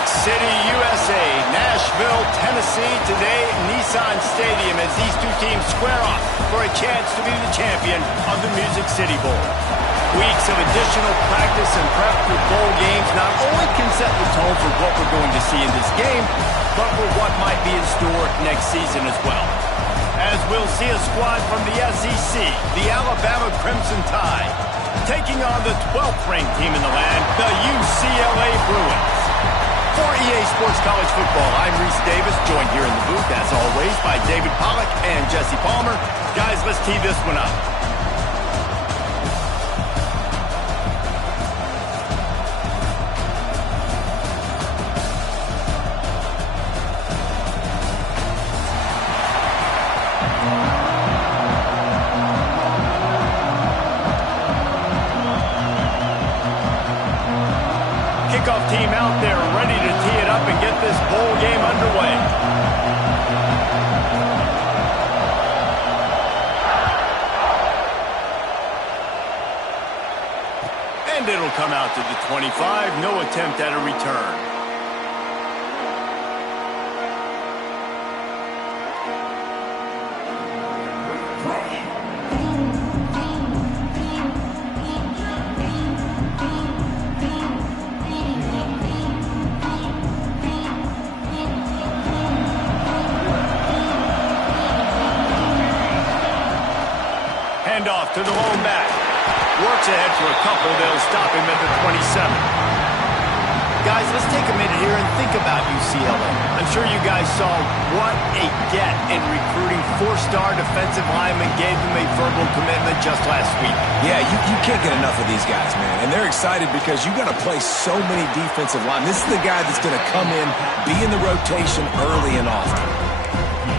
Music City, USA, Nashville, Tennessee. Today, Nissan Stadium as these two teams square off for a chance to be the champion of the Music City Bowl. Weeks of additional practice and prep for bowl games not only can set the tone for what we're going to see in this game, but for what might be in store next season as well. As we'll see a squad from the SEC, the Alabama Crimson Tide, taking on the 12th ranked team in the land, the UCLA Bruins. For EA Sports College Football, I'm Reese Davis, joined here in the booth, as always, by David Pollack and Jesse Palmer. Guys, let's tee this one up. Kickoff team out there ready to tee it up and get this bowl game underway. And it'll come out to the 25. No attempt at a return. Off to the lone back. Works ahead for a couple. They'll stop him at the 27. Guys, let's take a minute here and think about UCLA. I'm sure you guys saw what a get in recruiting. Four-star defensive lineman gave them a verbal commitment just last week. Yeah, you can't get enough of these guys, man. And they're excited because you got to play so many defensive line. This is the guy that's going to come in, be in the rotation early and often.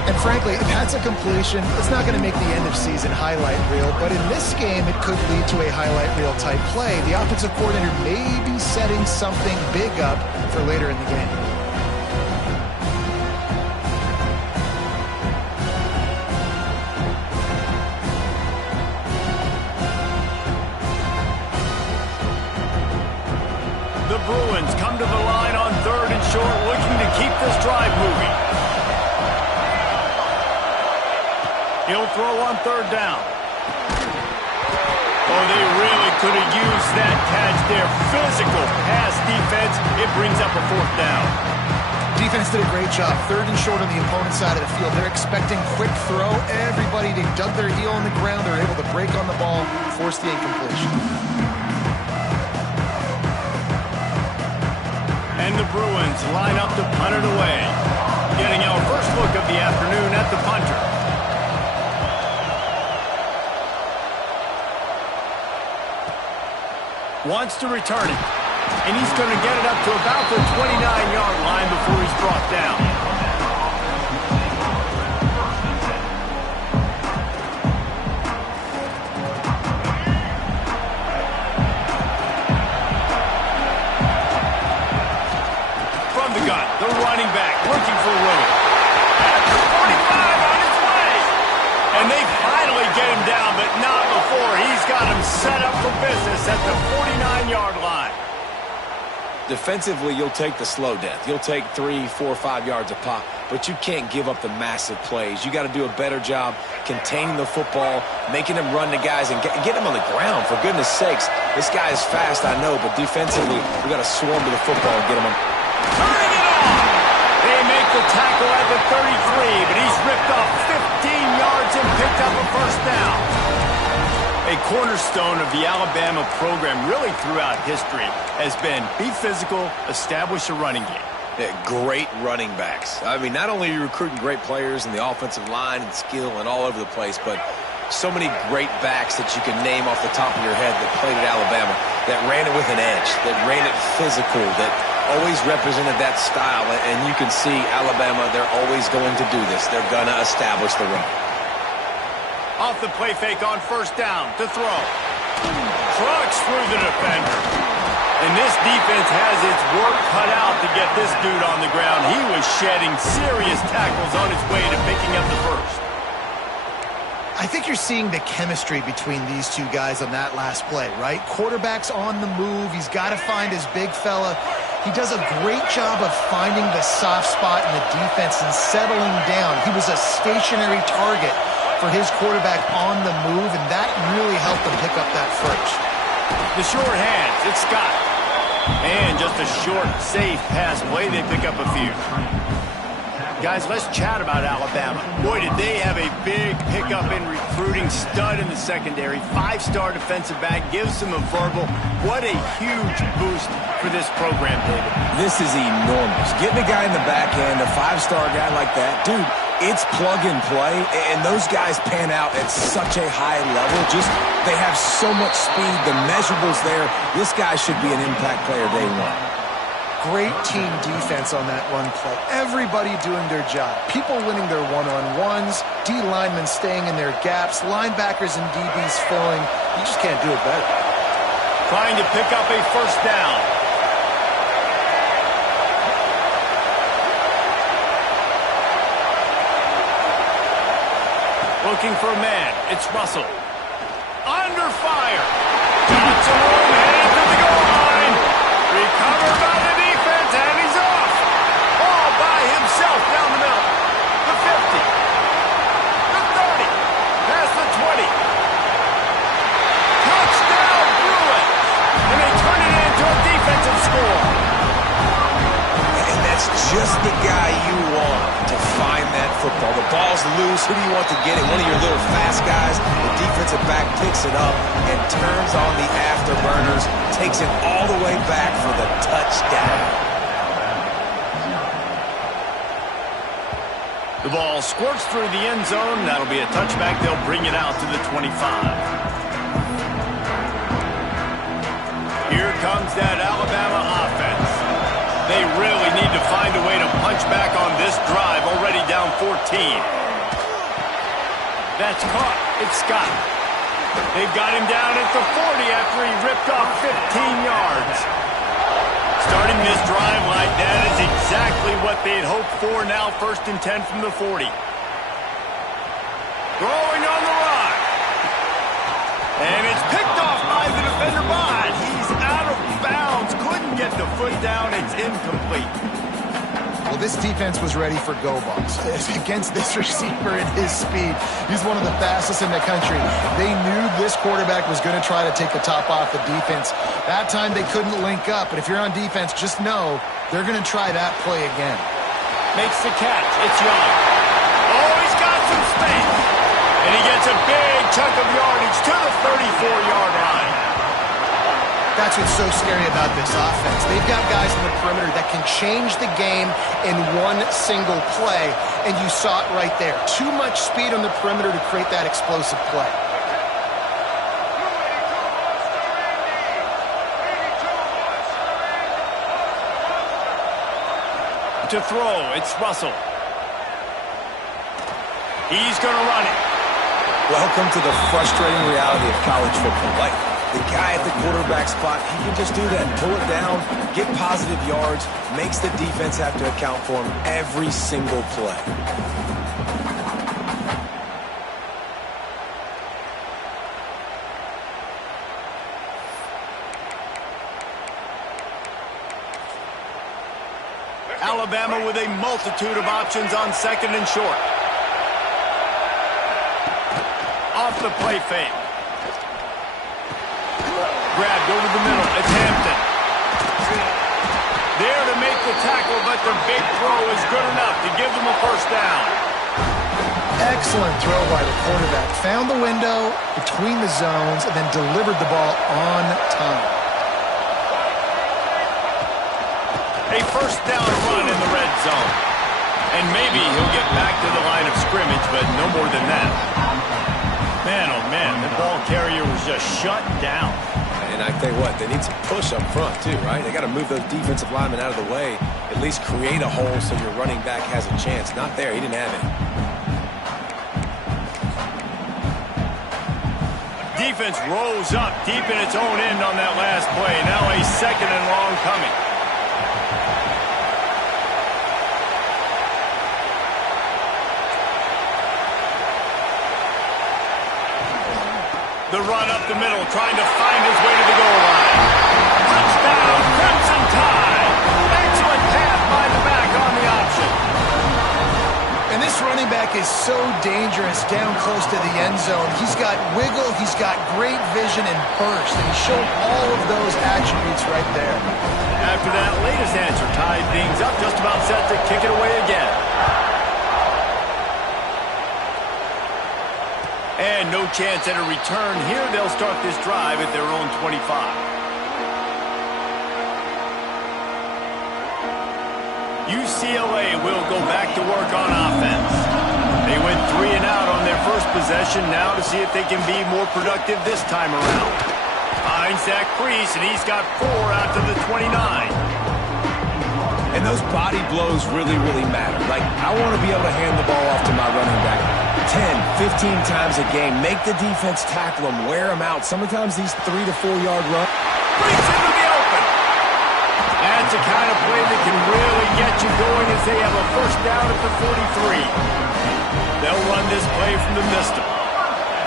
And frankly, if that's a completion, it's not going to make the end-of-season highlight reel. But in this game, it could lead to a highlight reel type play. The offensive coordinator may be setting something big up for later in the game. The Bruins come to the line on 3rd and short, looking to keep this drive moving. He'll throw on 3rd down. Oh, they really could have used that catch there. Physical pass defense. It brings up a 4th down. Defense did a great job. 3rd and short on the opponent's side of the field. They're expecting quick throw. Everybody, they dug their heel on the ground. They're able to break on the ball, force the incompletion. And the Bruins line up to punt it away. Getting our first look of the afternoon at the punter. Wants to return it, and he's going to get it up to about the 29-yard line before he's brought down. From the gun, the running back looking for room. At the 45 on his way. And they finally get him down, but not before he's got him set up for business at the 49-yard line. Defensively, you'll take the slow death. You'll take 3, 4, 5 yards a pop, but you can't give up the massive plays. You got to do a better job containing the football, making them run the guys, and get them on the ground, for goodness sakes. This guy is fast, I know, but defensively, we got to swarm to the football and get him on. Turning it on! They make the tackle at the 33, but he's ripped off 15 yards and picked up a 1st down. A cornerstone of the Alabama program really throughout history has been be physical, establish a running game. Yeah, great running backs. I mean, not only are you recruiting great players in the offensive line and skill and all over the place, but so many great backs that you can name off the top of your head that played at Alabama, that ran it with an edge, that ran it physical, that always represented that style. And you can see Alabama, they're always going to do this. They're going to establish the run. Off the play fake on 1st down to throw. Trucks through the defender. And this defense has its work cut out to get this dude on the ground. He was shedding serious tackles on his way to picking up the 1st. I think you're seeing the chemistry between these two guys on that last play, right? Quarterback's on the move. He's got to find his big fella. He does a great job of finding the soft spot in the defense and settling down. He was a stationary target for his quarterback on the move, and that really helped him pick up that first. The short hands, it's Scott. And just a short, safe pass play, they pick up a few. Guys, let's chat about Alabama. Boy, did they have a big pickup in recruiting. Stud in the secondary. 5-star defensive back. Gives them a verbal. What a huge boost for this program, David. This is enormous. Getting a guy in the back end, a 5-star guy like that, dude, it's plug and play, and those guys pan out at such a high level. Just, they have so much speed. The measurables there. This guy should be an impact player day one. Great team defense on that run play. Everybody doing their job. People winning their one-on-ones, D linemen staying in their gaps, linebackers and DBs filling. You just can't do it better. Trying to pick up a first down. Looking for a man. It's Russell. Under fire. Got some room, headed to the goal line. Recovered by the defense, and he's off. All by himself down the middle. The 50. The 30. Past the 20. Touchdown, Bruins. And they turn it into a defensive score. And that's just the guy you want to find that football. The ball's loose. Who do you want to get it? One of your little fast guys. The defensive back picks it up and turns on the afterburners. Takes it all the way back for the touchdown. The ball squirts through the end zone. That'll be a touchback. They'll bring it out to the 25. Here comes that Alabama offense. They really need to find a way to punch back on this drive, already down 14. That's caught. It's Scott. They've got him down at the 40 after he ripped off 15 yards. Starting this drive like that is exactly what they'd hoped for. Now 1st and 10 from the 40. Throwing on the run. And it's picked off by the defender, but he's out of bounds. Couldn't get the foot down. It's incomplete. Well, this defense was ready for go balls against this receiver at his speed. He's one of the fastest in the country. They knew this quarterback was going to try to take the top off the defense. That time they couldn't link up, but if you're on defense, just know they're going to try that play again. Makes the catch. It's Young. Oh, he's got some space. And he gets a big chunk of yardage to the 34-yard line. That's what's so scary about this offense. They've got guys in the perimeter that can change the game in one single play, and you saw it right there. Too much speed on the perimeter to create that explosive play. To throw, it's Russell. He's going to run it. Welcome to the frustrating reality of college football. Like, the guy at the quarterback spot, he can just do that. Pull it down, get positive yards, makes the defense have to account for him every single play. Alabama with a multitude of options on 2nd and short. Off the play fake. Grabbed over the middle. It's Hampton. There to make the tackle, but the big throw is good enough to give them a first down. Excellent throw by the quarterback. Found the window between the zones and then delivered the ball on time. A first down run in the red zone. And maybe he'll get back to the line of scrimmage, but no more than that. Man, oh man, the ball carrier was just shut down. And I tell you what, they need some push up front too, right? They got to move those defensive linemen out of the way, at least create a hole so your running back has a chance. Not there, he didn't have it. Defense rose up deep in its own end on that last play. Now a 2nd and long coming. The run up the middle, trying to find his way to the goal line. Touchdown, Crimson Tide! back is so dangerous down close to the end zone. He's got wiggle, he's got great vision and burst, and he's shown all of those attributes right there. After that latest answer tied things up, just about set to kick it away again. And no chance at a return here. They'll start this drive at their own 25. UCLA will go back to work on offense. They went 3 and out on their first possession, now to see if they can be more productive this time around. Finds that crease, and he's got 4 out to the 29. And those body blows really, really matter. Like, I want to be able to hand the ball off to my running back 10, 15 times a game. Make the defense tackle them, wear them out. Sometimes these 3 to 4 yard runs. Brings into the open. That's the kind of play that can really get you going as they have a first down at the 43. They'll run this play from the middle.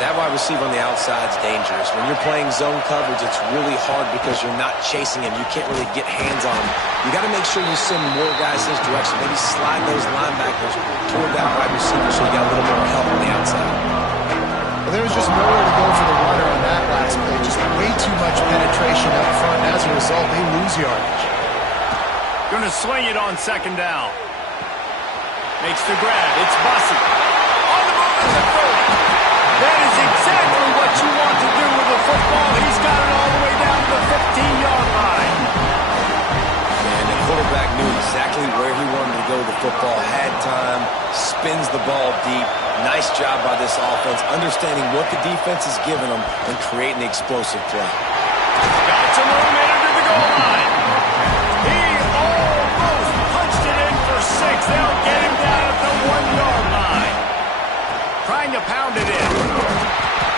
That wide receiver on the outside is dangerous. When you're playing zone coverage, it's really hard because you're not chasing him. You can't really get hands on him. You got to make sure you send more guys his direction. Maybe slide those linebackers toward that wide receiver so you got a little more help on the outside. Well, there was just nowhere to go for the runner on that last play. Just way too much penetration up front. As a result, they lose yardage. Going to sling it on second down. Makes the grab. It's Bussey. On the move at the 30. That is exactly what you want to do with the football. He's got it all the way down to the 15-yard line. And the quarterback knew exactly where he wanted to go with the football. Had time, spins the ball deep. Nice job by this offense, understanding what the defense is giving them and creating the explosive play. Got some room into the goal line. He almost punched it in for 6. They'll get him down at the 1-yard line. Trying to pound it in.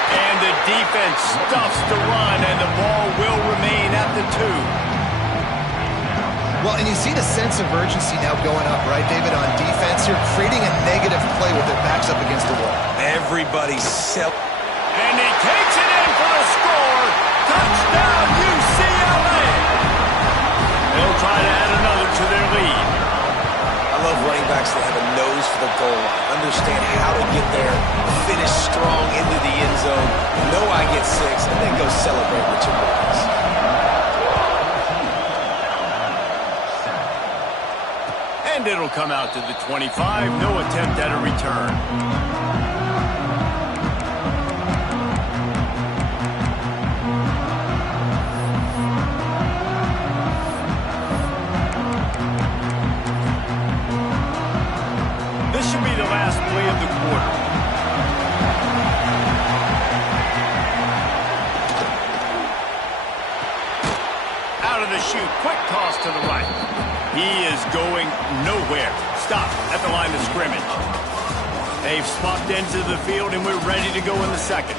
And the defense stuffs the run, and the ball will remain at the 2. Well, and you see the sense of urgency now going up, right, David, on defense. You're creating a negative play with their backs up against the wall. Everybody's set. And he takes it in for the score. Touchdown, UCLA. They'll try to add another to their lead. I love running backs that have a nose for the goal line. Understand how to get there, finish strong into the end zone, know I get 6, and then go celebrate with your boys. And it'll come out to the 25. No attempt at a return. This should be the last play of the quarter. Out of the chute, quick toss to the right. He is going nowhere. Stop at the line of scrimmage. They've swapped into the field, and we're ready to go in the second.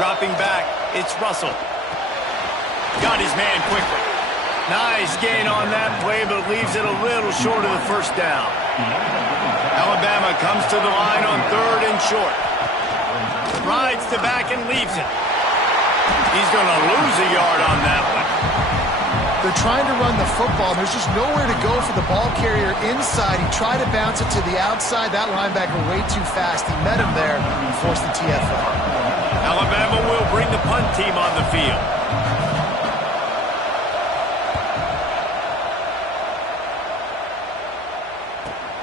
Dropping back, it's Russell. Got his man quickly. Nice gain on that play, but leaves it a little short of the first down. Alabama comes to the line on 3rd and short. Rides to back and leaves it. He's going to lose a yard on that one. They're trying to run the football. There's just nowhere to go for the ball carrier inside. He tried to bounce it to the outside. That linebacker way too fast. He met him there and forced the TFL. Alabama will bring the punt team on the field.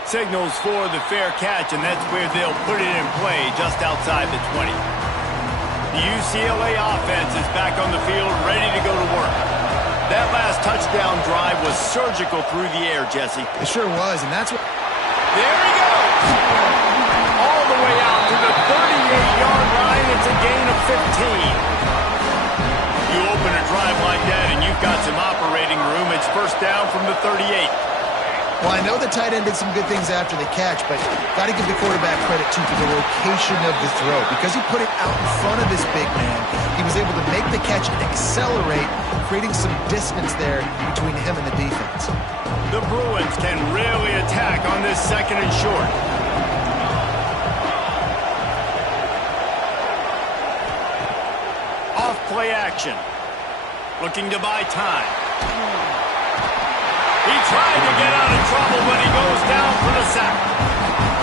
Signals for the fair catch, and that's where they'll put it in play just outside the 20. The UCLA offense is back on the field, ready to go to work. That last touchdown drive was surgical through the air, Jesse. It sure was, and that's what... There he goes! All the way out to the 38-yard line. It's a gain of 15. You open a drive like that, and you've got some operating room. It's first down from the 38. Well, I know the tight end did some good things after the catch, but got to give the quarterback credit, too, for the location of the throw. Because he put it out in front of his big man, he was able to make the catch and accelerate, creating some distance there between him and the defense. The Bruins can really attack on this second and short. Off play action. Looking to buy time. He tried to get out of trouble, but he goes down for the sack.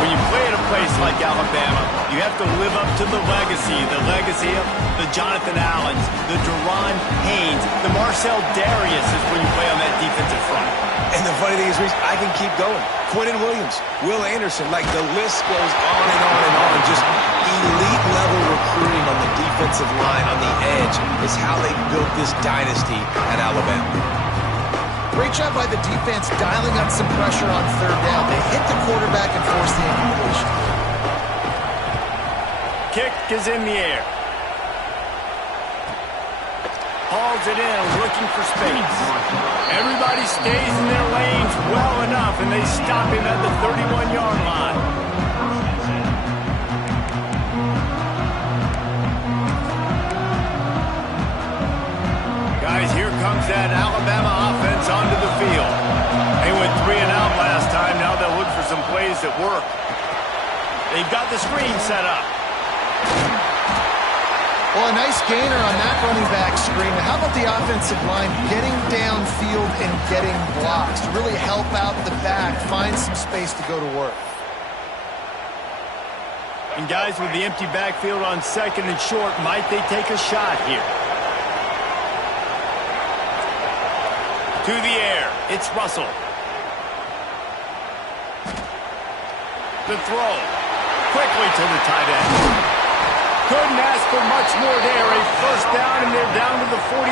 When you play at a place like Alabama, you have to live up to the legacy of the Jonathan Allens, the Deron Haynes, the Marcel Darius is when you play on that defensive front. And the funny thing is, Reese, I can keep going. Quentin Williams, Will Anderson, like the list goes on and on and on. Just elite level recruiting on the defensive line, on the edge, is how they built this dynasty at Alabama. Great job by the defense dialing up some pressure on third down. They hit the quarterback and forced the incompletion. Kick is in the air. Hauls it in, looking for space. Everybody stays in their lanes well enough, and they stop him at the 31-yard line. Guys, here comes that Alabama offense onto the field. They went 3 and out last time. Now they'll look for some plays that work. They've got the screen set up. Well, a nice gainer on that running back screen. How about the offensive line getting downfield and getting blocks to really help out the back, find some space to go to work? And guys, with the empty backfield on second and short, might they take a shot here? To the air, it's Russell. The throw, quickly to the tight end. Couldn't ask for much more there. A first down, and they're down to the 42.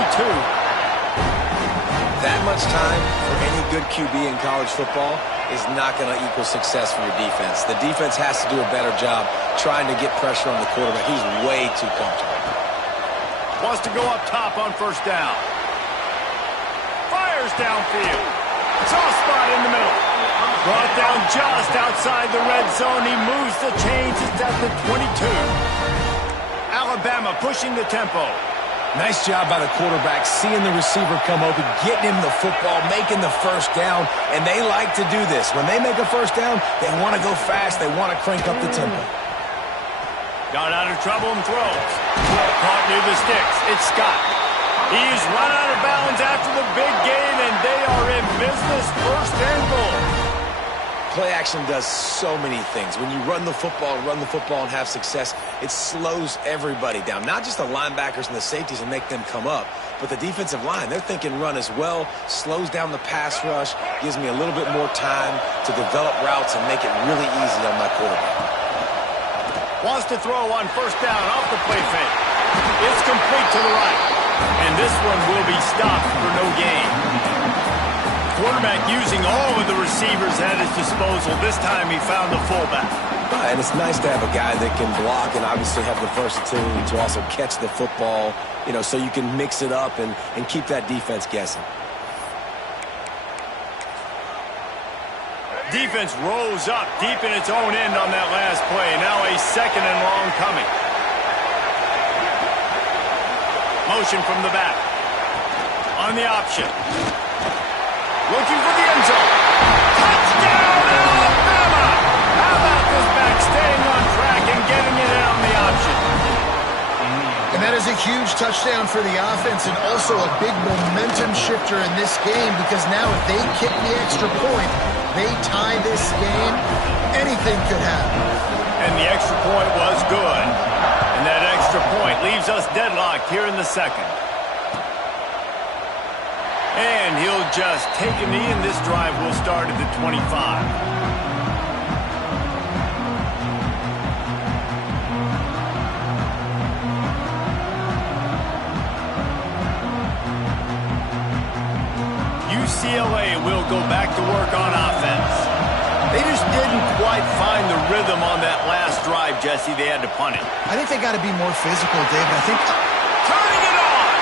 That much time for any good QB in college football is not going to equal success for your defense. The defense has to do a better job trying to get pressure on the quarterback. He's way too comfortable. Wants to go up top on first down. Fires downfield. Soft spot in the middle. Brought down just outside the red zone. He moves the chains. It's at the 22. Alabama pushing the tempo. Nice job by the quarterback, seeing the receiver come open, getting him the football, making the first down, and they like to do this. When they make a first down, they want to go fast. They want to crank up the tempo. Got out of trouble and throws. Caught near the sticks. It's Scott. He's run out of bounds after the big game, and they are in business, first and goal. Play action does so many things. When you run the football and have success, it slows everybody down. Not just the linebackers and the safeties and make them come up, but the defensive line. They're thinking run as well, slows down the pass rush, gives me a little bit more time to develop routes and make it really easy on my quarterback. Wants to throw on first down off the play fake. It's complete to the right. And this one will be stopped for no gain. Quarterback using all of the receivers at his disposal. This time he found the fullback. And it's nice to have a guy that can block and obviously have the versatility to also catch the football, you know, so you can mix it up and keep that defense guessing. Defense rose up deep in its own end on that last play. Now a second and long coming. Motion from the back. On the option. Looking for the end zone. Touchdown, Alabama! How about this back staying on track and getting it in on the option? And that is a huge touchdown for the offense and also a big momentum shifter in this game because now if they kick the extra point, they tie this game, anything could happen. And the extra point was good. And that extra point leaves us deadlocked here in the second. And he'll just take a knee, and this drive will start at the 25. UCLA will go back to work on offense. They just didn't quite find the rhythm on that last drive, Jesse. They had to punt it. I think they got to be more physical, David. I think... Turning it on!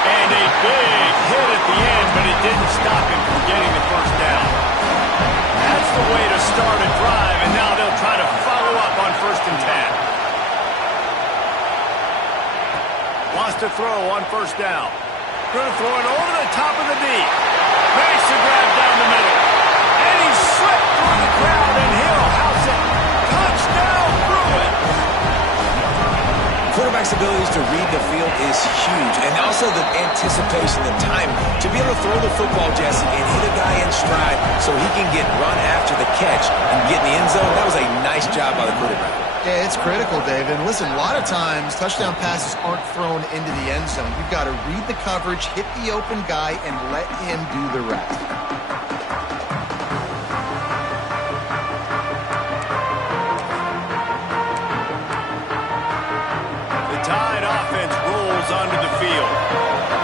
And a big hit at the end, but it didn't stop him from getting the first down. a way to start a drive, and now they'll try to follow up on 1st and 10. Wants to throw on 1st down. Going to throw it over the top of the knee. Makes the grab down the middle. And he slipped through the crowd, and he'll house it. Touchdown, Bruins! Quarterback's abilities to read the field is huge, and also the anticipation, the time to be able to throw the football, Jesse, and hit a guy in stride so he can get run after the catch and get in the end zone. That was a nice job by the quarterback. Yeah, it's critical, David. And listen, a lot of times touchdown passes aren't thrown into the end zone. You've got to read the coverage, hit the open guy, and let him do the rest. Onto the field.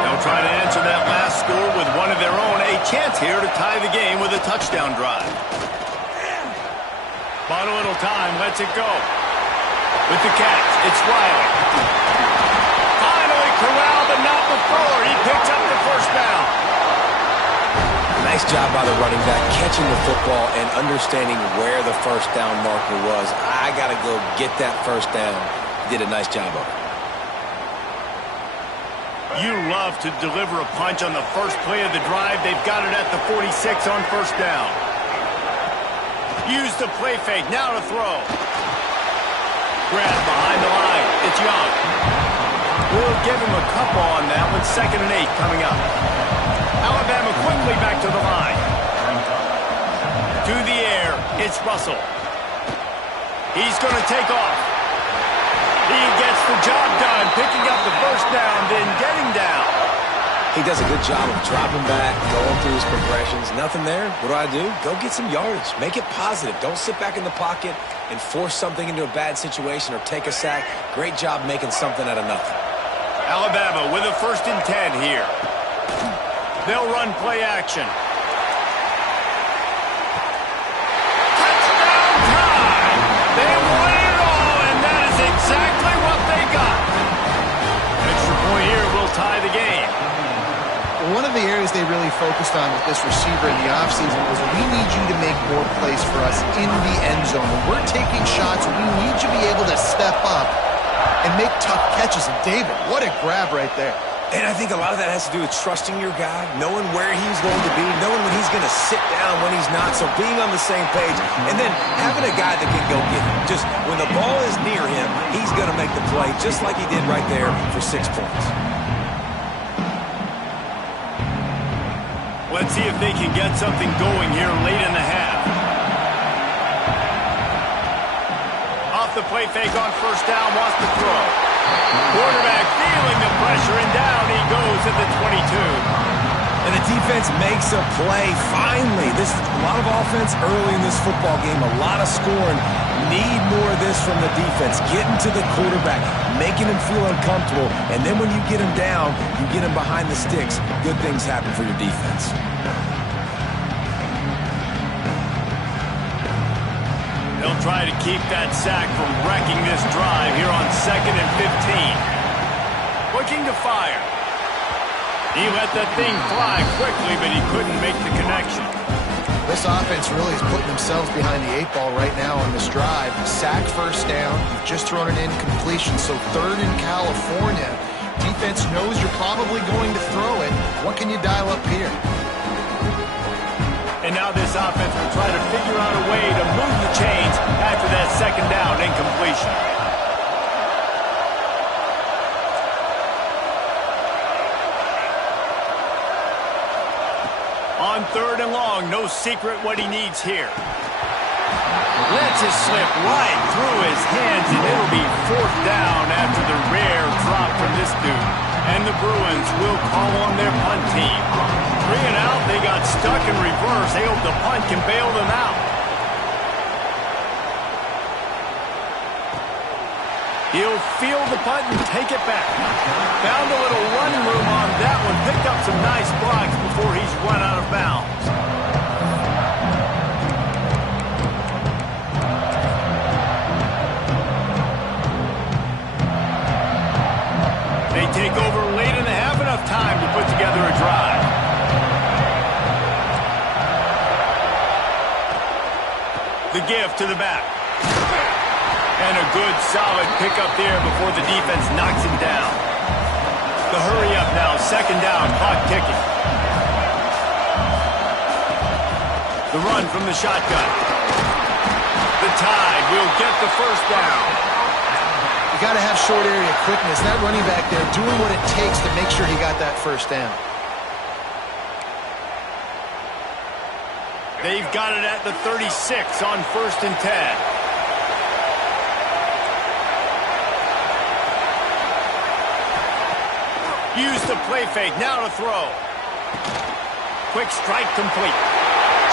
They'll try to answer that last score with one of their own. A chance here to tie the game with a touchdown drive. Bought a little time, lets it go. With the catch, it's Riley. Finally corralled, but not before. He picks up the 1st down. Nice job by the running back, catching the football and understanding where the 1st down marker was. I got to go get that 1st down. He did a nice job of it. You love to deliver a punch on the first play of the drive. They've got it at the 46 on 1st down. Use the play fake. Now to throw. Grab behind the line. It's Young. We'll give him a couple on that one. 2nd and 8 coming up. Alabama quickly back to the line. To the air. It's Russell. He's going to take off. He gets the job done, picking up the 1st down, then getting down. He does a good job of dropping back, going through his progressions. Nothing there. What do? Go get some yardage. Make it positive. Don't sit back in the pocket and force something into a bad situation or take a sack. Great job making something out of nothing. Alabama with a 1st and 10 here. They'll run play action. Touchdown time! They won it all, and that is exactly what they got. Extra point here will tie the game. One of the areas they really focused on with this receiver in the offseason was we need you to make more plays for us in the end zone. When we're taking shots, we need you to be able to step up and make tough catches. And David, what a grab right there. And I think a lot of that has to do with trusting your guy, knowing where he's going to be, knowing when he's going to sit down, when he's not, so being on the same page, and then having a guy that can go get him. Just when the ball is near him, he's going to make the play, just like he did right there for 6 points. Let's see if they can get something going here late in the half. Off the play fake on 1st down, wants to throw. Quarterback feeling the pressure, and down he goes at the 22. And the defense makes a play. Finally, this is a lot of offense early in this football game, a lot of scoring. Need more of this from the defense. Getting to the quarterback, making him feel uncomfortable, and then when you get him down, you get him behind the sticks. Good things happen for your defense. They'll try to keep that sack from wrecking this drive here on 2nd and 15. Looking to fire. He let that thing fly quickly, but he couldn't make the connection. This offense really is putting themselves behind the 8 ball right now on this drive. Sack 1st down. You've just thrown an incompletion, so 3rd in California. Defense knows you're probably going to throw it. What can you dial up here? And now this offense will try to figure out a way to move the chains after that 2nd down incompletion. On 3rd and long, no secret what he needs here. Lets it slip right through his hands, and it'll be 4th down after the rare drop from this dude. And the Bruins will call on their punt team. 3 and out, they got stuck in reverse. They hope the punt can bail them out. He'll feel the punt and take it back. Found a little running room on that one. Picked up some nice blocks before he's run out of bounds. They take over late in the half, enough time to put together a drive. The give to the back. And a good, solid pickup there before the defense knocks him down. The hurry up now, second down, clock ticking. The run from the shotgun. The Tide will get the first down. You got to have short area quickness. That running back there doing what it takes to make sure he got that first down. They've got it at the 36 on 1st and 10. Use the play fake, now to throw. Quick strike complete.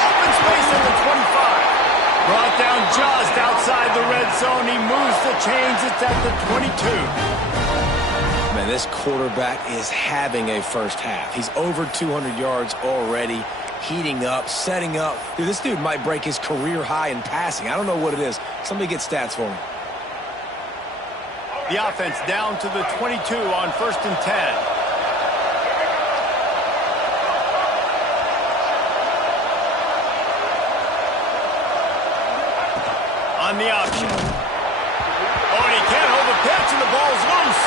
Open space at the 25. Brought down just outside the red zone. He moves the chains, it's at the 22. Man, this quarterback is having a first half. He's over 200 yards already, heating up, setting up. Dude, this dude might break his career high in passing. I don't know what it is. Somebody get stats for me. The offense down to the 22 on 1st and 10. On the option. Oh, and he can't hold the pitch, and the ball's loose.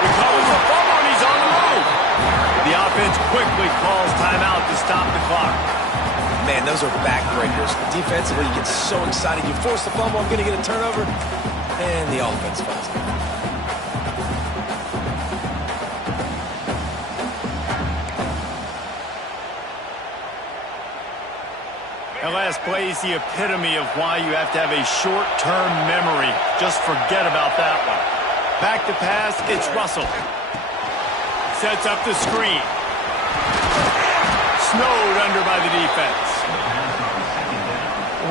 Recovers the fumble, and he's on the move. The offense quickly calls timeout to stop the clock. Man, those are backbreakers. Defensively, you get so excited. You force the fumble, I'm going to get a turnover, and the offense falls down. That last play is the epitome of why you have to have a short-term memory. Just forget about that one. Back to pass, it's Russell. Sets up the screen. Snowed under by the defense.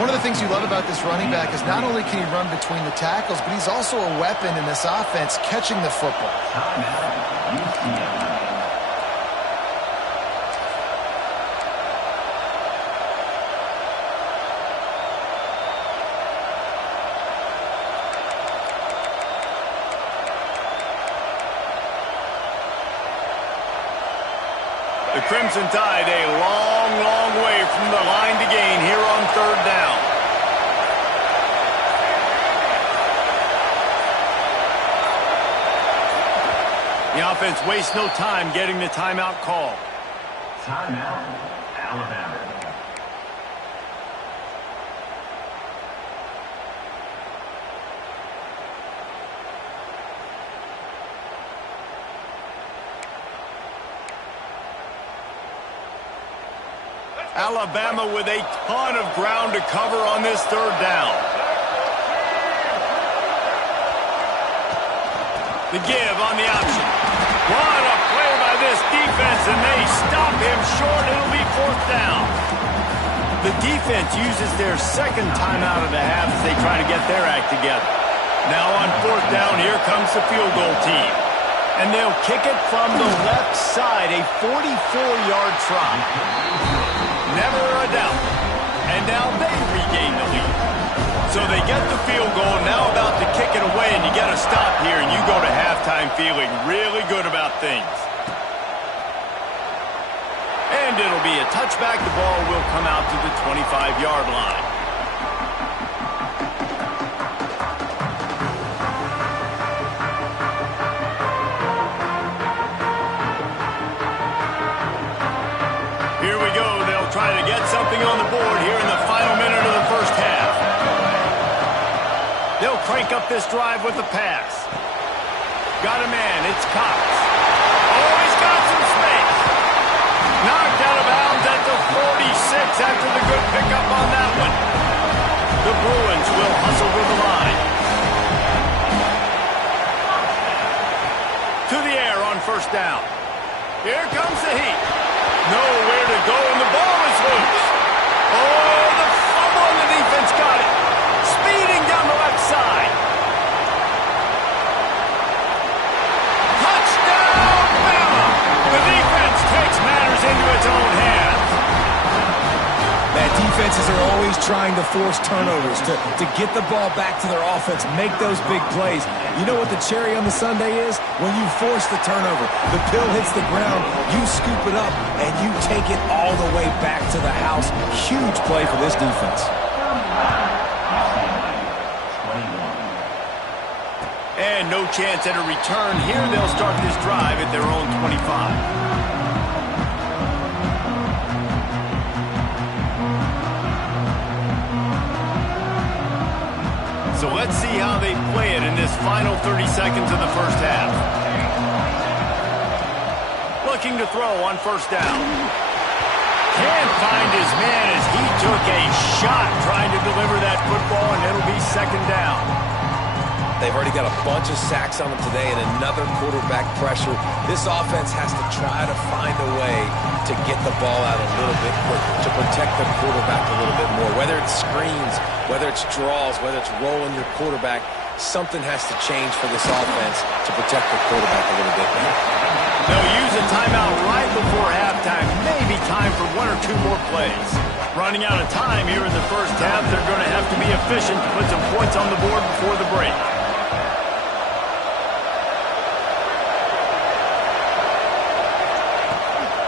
One of the things you love about this running back is not only can he run between the tackles, but he's also a weapon in this offense catching the football. The Crimson Tide a long, long way from the line to gain here on 3rd down. The offense wastes no time getting the timeout call. Timeout, Alabama. Alabama with a ton of ground to cover on this 3rd down. The give on the option. What a play by this defense, and they stop him short. It'll be 4th down. The defense uses their second timeout of the half as they try to get their act together. Now on 4th down, here comes the field goal team. And they'll kick it from the left side, a 44-yard try. Never a doubt. And now they regain the lead. So they get the field goal, now about to kick it away, and you get a stop here, and you go to halftime feeling really good about things. And it'll be a touchback. The ball will come out to the 25-yard line. Here we go. They'll try to get something on the board here in the final minute of the first half. They'll crank up this drive with the pass. Got a man. It's Cox. Oh, he's got some space. Knocked out of bounds at the 46 after the good pickup on that one. The Bruins will hustle to the line. To the air on 1st down. Here comes the heat. Nowhere to go, and the ball is loose. Oh, the fumble, and the defense got it. Speeding down the left side. Touchdown, Bama! The defense takes matters into its own hands. Man, defenses are always trying to force turnovers, to get the ball back to their offense, make those big plays. You know what the cherry on the sundae is? When you force the turnover, the pill hits the ground, you scoop it up, and you take it all the way back to the house. Huge play for this defense. And no chance at a return here. They'll start this drive at their own 25. So let's see how they play it in this final 30 seconds of the first half. Looking to throw on first down. Can't find his man as he took a shot trying to deliver that football, and it'll be second down. They've already got a bunch of sacks on them today and another quarterback pressure. This offense has to try to find a way to get the ball out a little bit quicker, to protect the quarterback a little bit more. Whether it's screens, whether it's draws, whether it's rolling your quarterback, something has to change for this offense to protect the quarterback a little bit more. They'll use a timeout right before halftime. Maybe time for one or two more plays. Running out of time here in the first half, they're going to have to be efficient to put some points on the board before the break.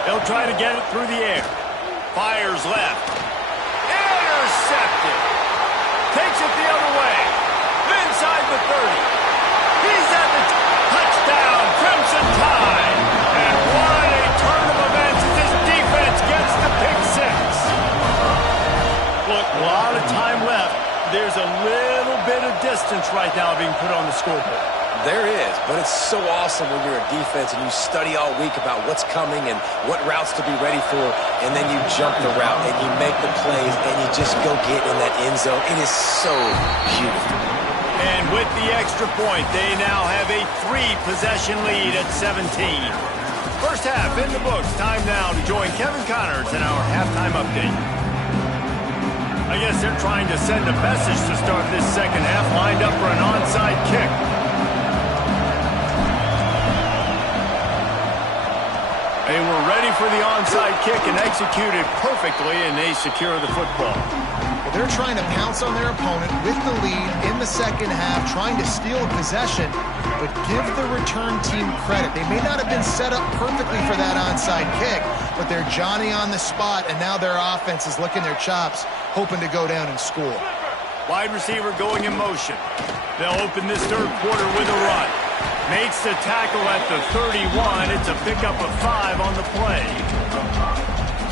They'll try to get it through the air. Fires left. Intercepted. Takes it the other way. Inside the 30. He's at the touchdown. Crimson Tide. And what a turn of events as this defense gets the pick six. Look, a lot of time left. There's a little bit of distance right now being put on the scoreboard. There is, but it's so awesome when you're a defense and you study all week about what's coming and what routes to be ready for, and then you jump the route and you make the plays and you just go get in that end zone. It is so beautiful. And with the extra point, they now have a 3-possession lead at 17. First half in the books. Time now to join Kevin Connors in our halftime update. I guess they're trying to send a message to start this second half, lined up for an onside kick. They were ready for the onside kick and executed perfectly, and they secure the football. Well, they're trying to pounce on their opponent with the lead in the second half, trying to steal a possession, but give the return team credit. They may not have been set up perfectly for that onside kick, but they're Johnny on the spot, and now their offense is licking their chops, hoping to go down and score. Wide receiver going in motion. They'll open this third quarter with a run. Makes the tackle at the 31. It's a pickup of 5 on the play.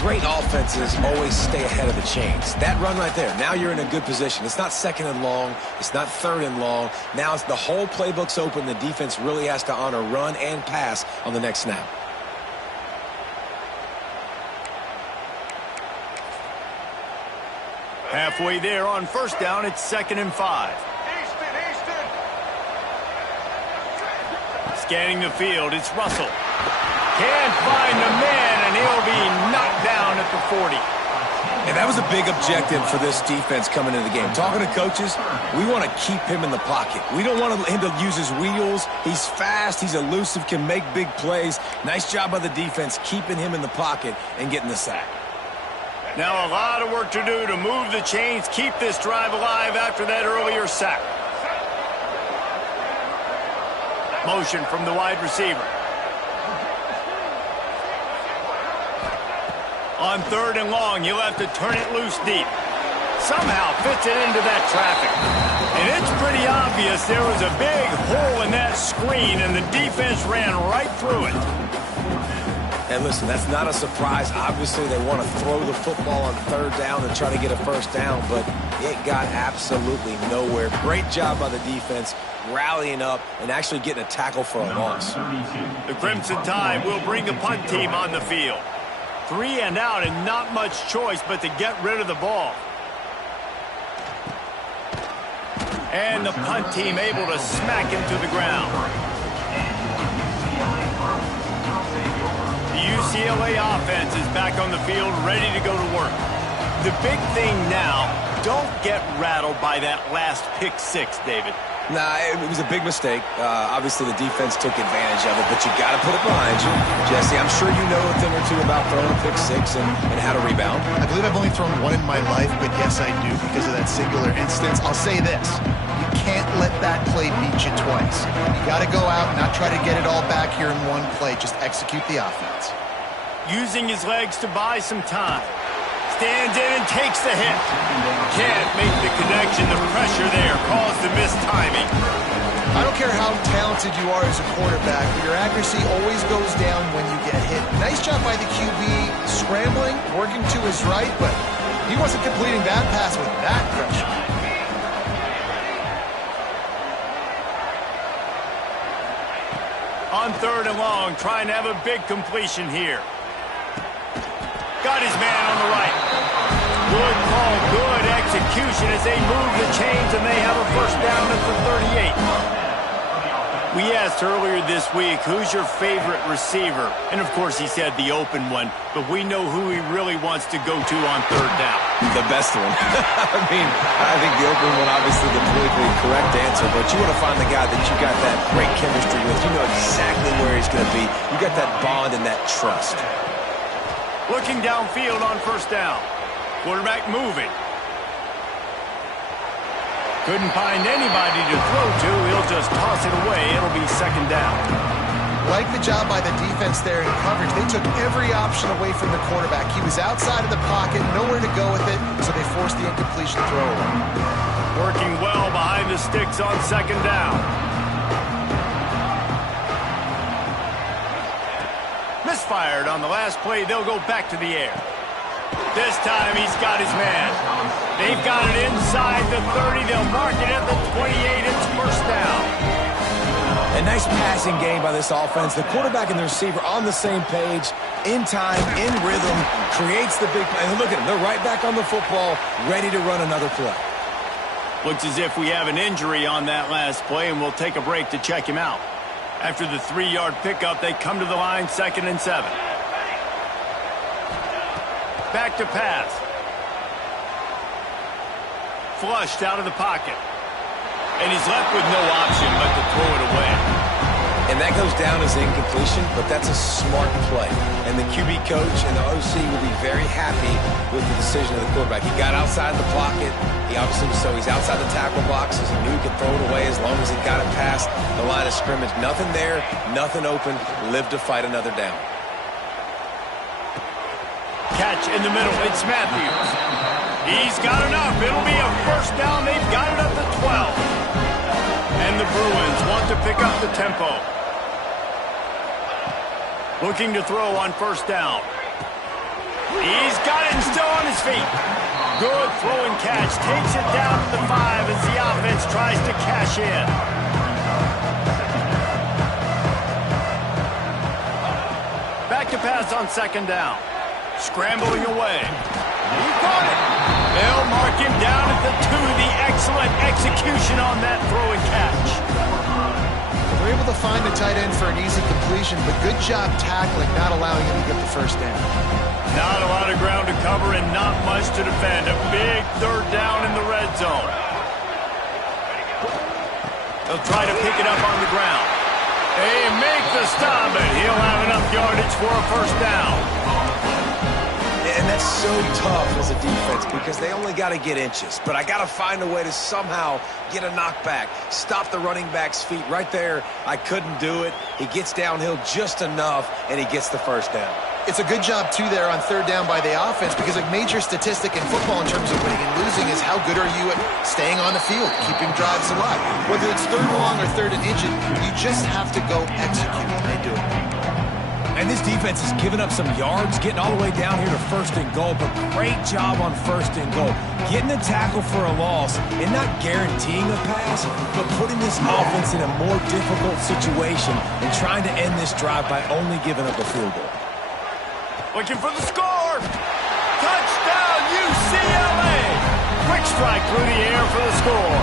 Great offenses always stay ahead of the chains. That run right there, now you're in a good position. It's not second and long. It's not third and long. Now it's the whole playbook's open. The defense really has to honor run and pass on the next snap. Halfway there on first down, it's 2nd and 5. Scanning the field, it's Russell. Can't find the man, and he'll be knocked down at the 40. And that was a big objective for this defense coming into the game. Talking to coaches, we want to keep him in the pocket. We don't want him to use his wheels. He's fast, he's elusive, can make big plays. Nice job by the defense keeping him in the pocket and getting the sack. Now a lot of work to do to move the chains, keep this drive alive after that earlier sack. Motion from the wide receiver. On 3rd and long, you'll have to turn it loose deep. Somehow fits it into that traffic. And it's pretty obvious there was a big hole in that screen, and the defense ran right through it. And listen, that's not a surprise. Obviously, they want to throw the football on 3rd down and try to get a first down, but it got absolutely nowhere. Great job by the defense, rallying up and actually getting a tackle for a loss. The Crimson Tide will bring the punt team on the field. 3 and out and not much choice but to get rid of the ball. And the punt team able to smack him to the ground. The UCLA offense is back on the field, ready to go to work. The big thing now, don't get rattled by that last pick 6, David. Nah, it was a big mistake. Obviously, the defense took advantage of it, but you got to put it behind you. Jesse, I'm sure you know a thing or two about throwing a pick 6 and how to rebound. I believe I've only thrown one in my life, but yes, I do because of that singular instance. I'll say this. You can't let that play beat you twice. You got to go out and not try to get it all back here in one play. Just execute the offense. Using his legs to buy some time. Stands in and takes the hit. Can't make the connection. The pressure there caused the missed timing. I don't care how talented you are as a quarterback, but your accuracy always goes down when you get hit. Nice job by the QB scrambling, working to his right, but he wasn't completing that pass with that pressure. On 3rd and long, trying to have a big completion here. Got his man on the right. Good call, good execution as they move the chains and they have a first down at the 38. We asked earlier this week, who's your favorite receiver? And of course he said the open one, but we know who he really wants to go to on 3rd down. The best one. I mean, I think the open one, obviously the politically correct answer, but you want to find the guy that you got that great chemistry with. You know exactly where he's going to be. You got that bond and that trust. Looking downfield on 1st down. Quarterback moving. Couldn't find anybody to throw to. He'll just toss it away. It'll be 2nd down. Like the job by the defense there in coverage. They took every option away from the quarterback. He was outside of the pocket, nowhere to go with it, so they forced the incompletion throw away. Working well behind the sticks on 2nd down. Misfired on the last play. They'll go back to the air. This time he's got his man. They've got it inside the 30. They'll mark it at the 28. It's 1st down. A nice passing game by this offense. The quarterback and the receiver on the same page, in time, in rhythm, creates the big play. And look at them. They're right back on the football, ready to run another play. Looks as if we have an injury on that last play, and we'll take a break to check him out. After the 3-yard pickup, they come to the line, 2nd and 7. Back to pass. Flushed out of the pocket. And he's left with no option but to throw it away. And that goes down as incompletion, but that's a smart play. And the QB coach and the OC will be very happy with the decision of the quarterback. He got outside the pocket. He obviously, so he's outside the tackle boxes. He knew he could throw it away as long as he got it past the line of scrimmage. Nothing there, nothing open. Lived to fight another down. Catch in the middle. It's Matthews. He's got enough. It'll be a 1st down. They've got it at the 12. And the Bruins want to pick up the tempo. Looking to throw on 1st down. He's got it and still on his feet. Good throwing catch. Takes it down to the 5 as the offense tries to cash in. Back to pass on 2nd down. Scrambling away. He caught it. They'll mark him down at the 2. The excellent execution on that throwing catch. They're able to find the tight end for an easy completion, but good job tackling, not allowing him to get the 1st down. Not a lot of ground to cover and not much to defend. A big 3rd down in the red zone. They'll try to pick it up on the ground. They make the stop, and he'll have enough yardage for a 1st down. And that's so tough as a defense because they only got to get inches. But I got to find a way to somehow get a knockback, stop the running back's feet right there. I couldn't do it. He gets downhill just enough, and he gets the 1st down. It's a good job, too, there on 3rd down by the offense because a major statistic in football in terms of winning and losing is how good are you at staying on the field, keeping drives alive. Whether it's 3rd and long or 3rd and inches, you just have to go execute, and they do it. And this defense has given up some yards, getting all the way down here to 1st and goal, but great job on 1st and goal. Getting a tackle for a loss and not guaranteeing a pass, but putting this offense in a more difficult situation and trying to end this drive by only giving up a field goal. Looking for the score. Touchdown, UCLA. Quick strike through the air for the score.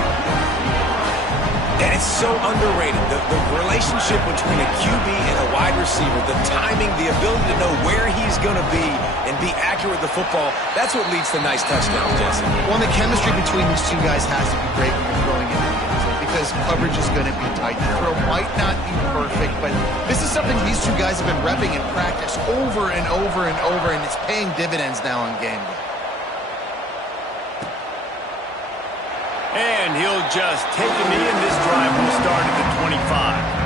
And it's so underrated. The relationship between a QB and a wide receiver, the timing, the ability to know where he's going to be and be accurate with the football, that's what leads to nice touchdowns, Jesse. Well, the chemistry between these two guys has to be great when you're throwing in the end zone because coverage is going to be tight. The throw might not be perfect, but this is something these two guys have been repping in practice over and over and over, and it's paying dividends now on game day. And he'll just take a knee, and this drive will start at the 25.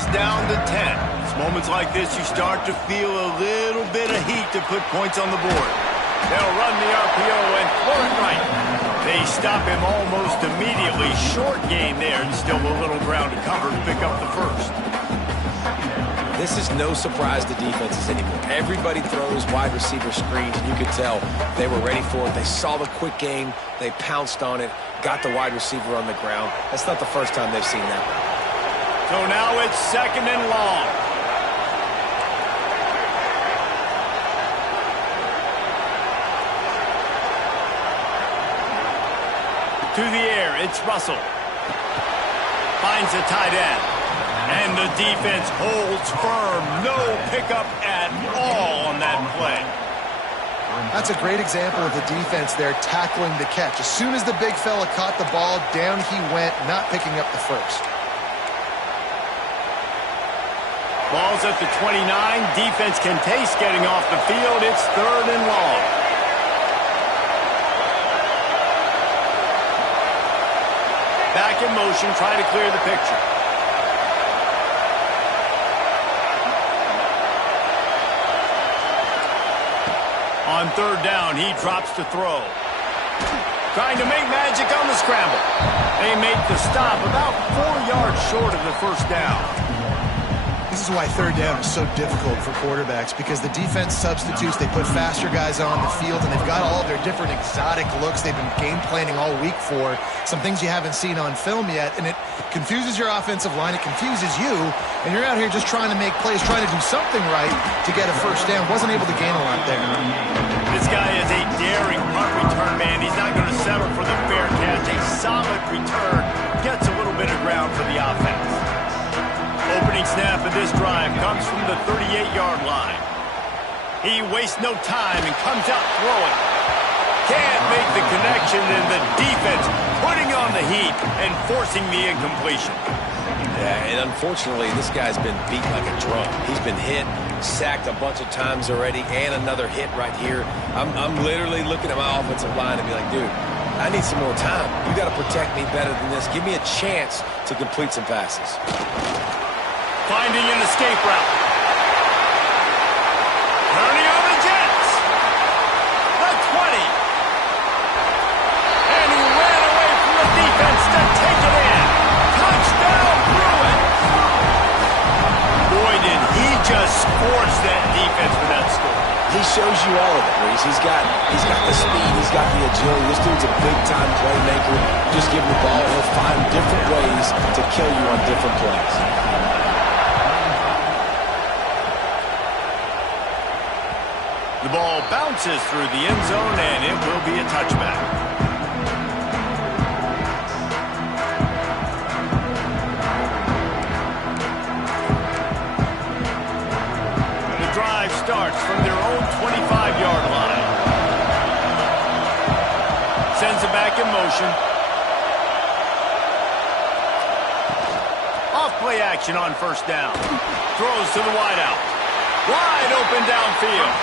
is down to 10. It's moments like this you start to feel a little bit of heat to put points on the board. They'll run the RPO and throw it right. They stop him almost immediately. Short gain there, and still a little ground to cover to pick up the first. This is no surprise to defenses anymore. Everybody throws wide receiver screens, and you could tell they were ready for it. They saw the quick game. They pounced on it, got the wide receiver on the ground. That's not the first time they've seen that. So now it's 2nd and long. To the air, it's Russell. Finds a tight end. And the defense holds firm. No pickup at all on that play. That's a great example of the defense there tackling the catch. As soon as the big fella caught the ball, down he went, not picking up the first. Ball's at the 29. Defense can taste getting off the field. It's 3rd and long. Back in motion, trying to clear the picture. On 3rd down, he drops to throw. Trying to make magic on the scramble. They make the stop about 4 yards short of the first down. This is why 3rd down is so difficult for quarterbacks, because the defense substitutes. They put faster guys on the field, and they've got all of their different exotic looks they've been game planning all week for, some things you haven't seen on film yet, and it confuses your offensive line. It confuses you, and you're out here just trying to make plays, trying to do something right to get a first down. Wasn't able to gain a lot there. This guy is a daring punt return man. He's not going to settle for the fair catch. A solid return gets a little bit of ground for the offense. Opening snap of this drive comes from the 38-yard line. He wastes no time and comes out throwing. Can't make the connection, and the defense putting on the heat and forcing the incompletion. Yeah, and unfortunately, this guy's been beat like a drum. He's been hit, sacked a bunch of times already, and another hit right here. I'm literally looking at my offensive line and be like, dude, I need some more time. You got to protect me better than this. Give me a chance to complete some passes. Finding an escape route. Turning on the Jets. The 20. And he ran away from the defense to take it in. Touchdown, Bruins. Boy, did he just force that defense with that score. He shows you all of it, Reese. He's got the speed. He's got the agility. This dude's a big-time playmaker. Just give him the ball, and he'll find different ways to kill you on different plays. The ball bounces through the end zone, and it will be a touchback. The drive starts from their own 25-yard line. Sends it back in motion. Off play action on 1st down. Throws to the wideout. Wide open downfield.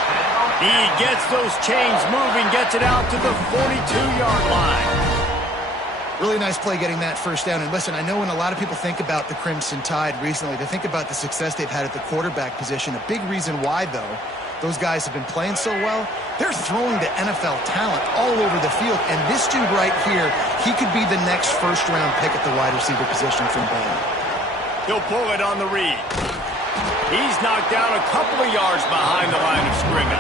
He gets those chains moving, gets it out to the 42-yard line. Really nice play getting that first down. And listen, I know when a lot of people think about the Crimson Tide recently, they think about the success they've had at the quarterback position. A big reason why, though, those guys have been playing so well, they're throwing to NFL talent all over the field. And this dude right here, he could be the next first-round pick at the wide receiver position from Baylor. He'll pull it on the read. He's knocked down a couple of yards behind the line of scrimmage.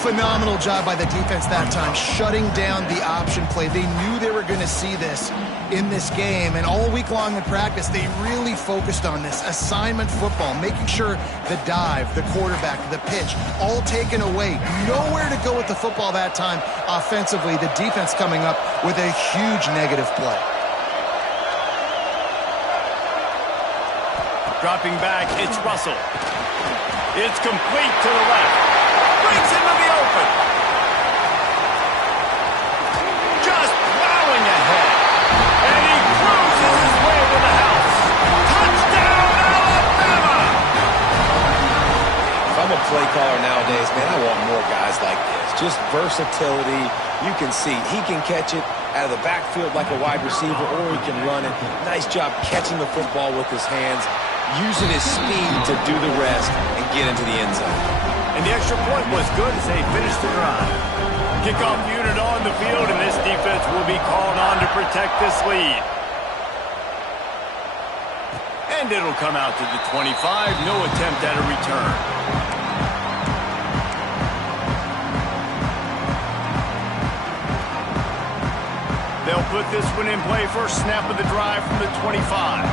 Phenomenal job by the defense that time, shutting down the option play. They knew they were going to see this in this game, and all week long in practice, they really focused on this assignment football, making sure the dive, the quarterback, the pitch, all taken away. Nowhere to go with the football that time offensively. The defense coming up with a huge negative play. Dropping back, it's Russell. It's complete to the left. Brings into the open. Just plowing ahead. And he cruises his way to the house. Touchdown, Alabama! If I'm a play caller nowadays, man, I want more guys like this. Just versatility. You can see he can catch it. out of the backfield like a wide receiver, or he can run it. Nice job catching the football with his hands, using his speed to do the rest and get into the end zone. And the extra point was good as they finished the drive. Kickoff unit on the field, and this defense will be called on to protect this lead. And it'll come out to the 25. No attempt at a return. They'll put this one in play first snap of the drive from the 25.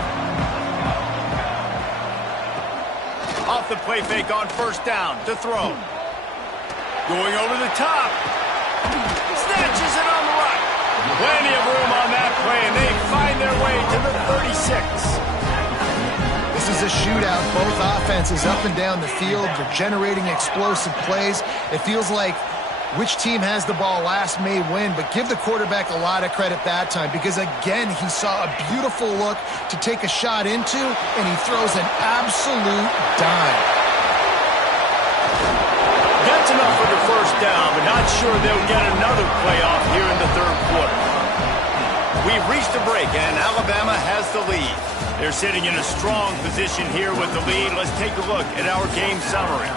Off the play fake on first down to throw. Going over the top. Snatches it on the right. Plenty of room on that play, and they find their way to the 36. This is a shootout. Both offenses up and down the field. They're generating explosive plays. It feels like which team has the ball last may win, but give the quarterback a lot of credit that time because, again, he saw a beautiful look to take a shot into, and he throws an absolute dime. That's enough for the first down, but not sure they'll get another playoff here in the third quarter. We've reached a break, and Alabama has the lead. They're sitting in a strong position here with the lead. Let's take a look at our game summary.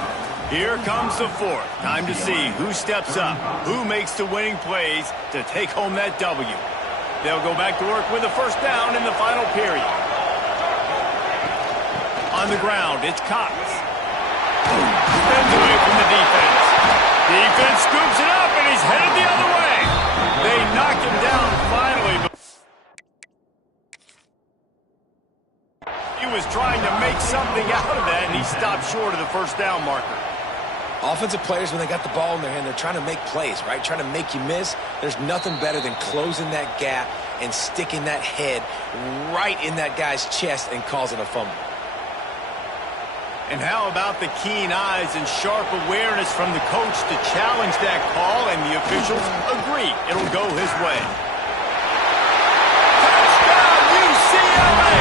Here comes the fourth. Time to see who steps up, who makes the winning plays to take home that W. They'll go back to work with a first down in the final period. On the ground, it's Cox. Spins away from the defense. Defense scoops it up, and he's headed the other way. They knock him down finally. He was trying to make something out of that, and he stopped short of the first down marker. Offensive players, when they got the ball in their hand, they're trying to make plays, right? Trying to make you miss. There's nothing better than closing that gap and sticking that head right in that guy's chest and causing a fumble. And how about the keen eyes and sharp awareness from the coach to challenge that call, and the officials agree it'll go his way. Touchdown, UCLA!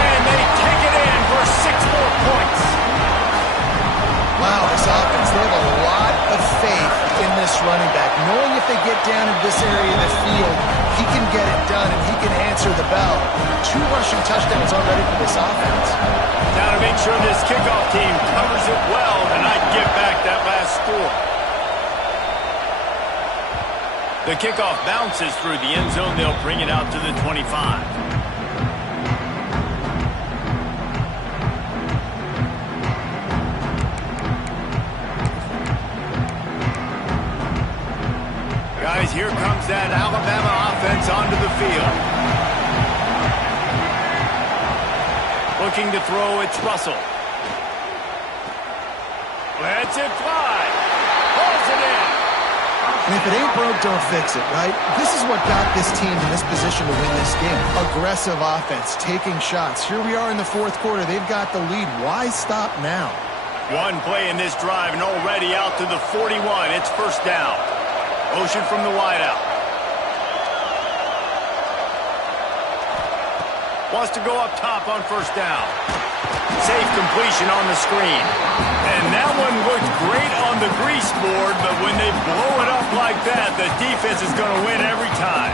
And they take it in for 6 more points. Wow, this offense, they have a lot of faith in this running back. Knowing if they get down in this area of the field, he can get it done and he can answer the bell. 2 rushing touchdowns already for this offense. Now to make sure this kickoff team covers it well and not give back that last score. The kickoff bounces through the end zone. They'll bring it out to the 25. Guys, here comes that Alabama offense onto the field. Looking to throw, it's Russell. Lets it fly. Pulls it in. And if it ain't broke, don't fix it, right? This is what got this team in this position to win this game. Aggressive offense, taking shots. Here we are in the fourth quarter. They've got the lead. Why stop now? One play in this drive and already out to the 41. It's first down. Motion from the wideout. Wants to go up top on first down. Safe completion on the screen. And that one looked great on the grease board, but when they blow it up like that, the defense is going to win every time.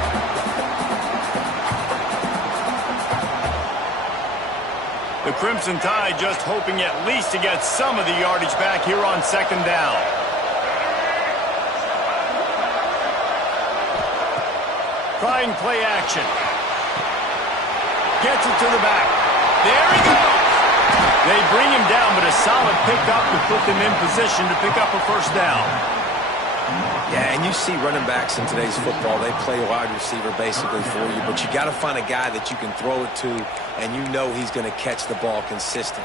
The Crimson Tide just hoping at least to get some of the yardage back here on second down. Trying play action. Gets it to the back. There he goes. They bring him down, but a solid pickup to put them in position to pick up a first down. Yeah, and you see running backs in today's football, they play wide receiver basically for you, but you got to find a guy that you can throw it to, and you know he's going to catch the ball consistently.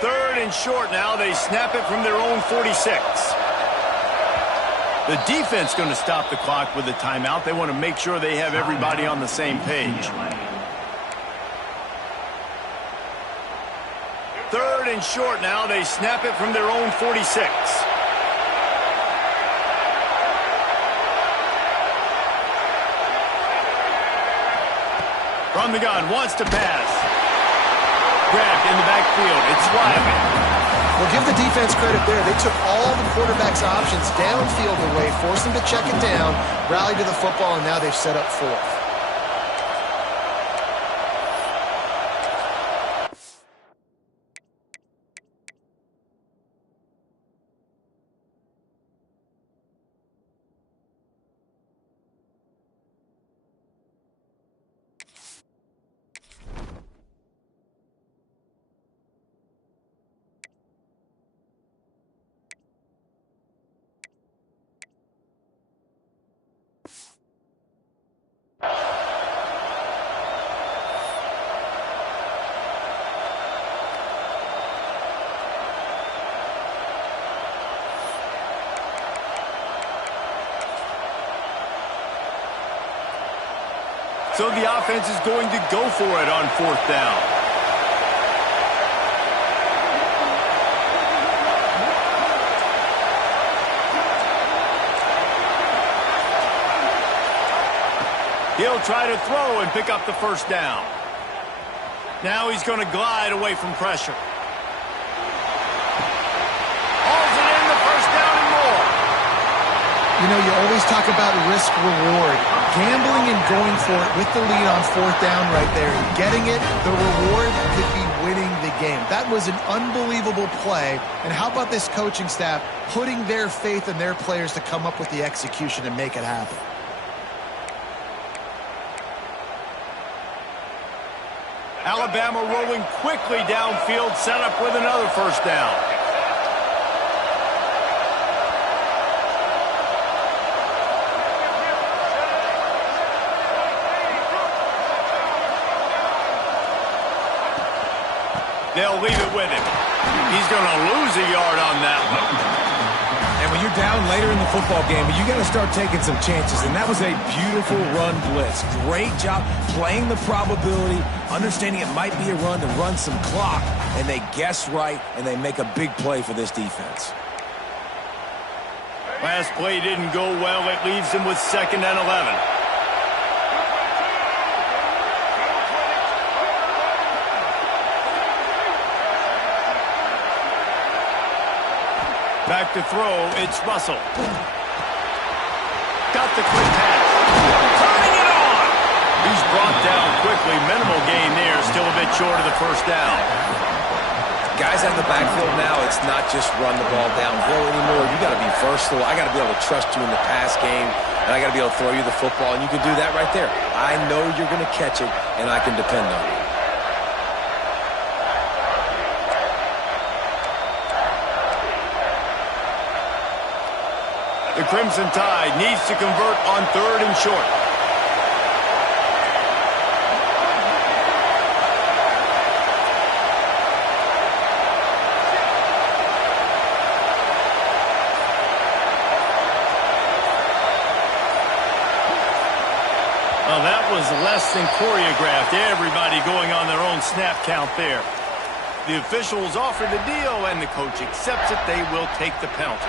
Third and short now. They snap it from their own 46. The defense going to stop the clock with a timeout. They want to make sure they have everybody on the same page. Third and short now. They snap it from their own 46. From the gun, wants to pass. grabbed in the backfield. It's Wiley. Well, give the defense credit there. They took all the quarterback's options downfield away, forced him to check it down, rallied to the football, and now they've set up fourth. So the offense is going to go for it on fourth down. He'll try to throw and pick up the first down. Now he's going to glide away from pressure. Hauls it in, the first down and more. You know, you always talk about risk-reward. Gambling and going for it with the lead on fourth down right there and getting it, the reward could be winning the game. That was an unbelievable play. And how about this coaching staff putting their faith in their players to come up with the execution and make it happen? Alabama rolling quickly downfield, set up with another first down. They'll leave it with him. He's going to lose a yard on that one. And when you're down later in the football game, you got to start taking some chances. And that was a beautiful run blitz. Great job playing the probability, understanding it might be a run to run some clock. And they guess right, and they make a big play for this defense. Last play didn't go well. It leaves him with 2nd and 11. Back to throw, it's Russell. Got the quick pass. Turning it on! He's brought down quickly. Minimal gain there, still a bit short of the first down. Guys out in the backfield now, it's not just run the ball downhill anymore. You got to be versatile. I got to be able to trust you in the pass game, and I got to be able to throw you the football, and you can do that right there. I know you're going to catch it, and I can depend on you. The Crimson Tide needs to convert on 3rd and short. Well, that was less than choreographed. Everybody going on their own snap count there. The officials offer the deal, and the coach accepts it. They will take the penalty.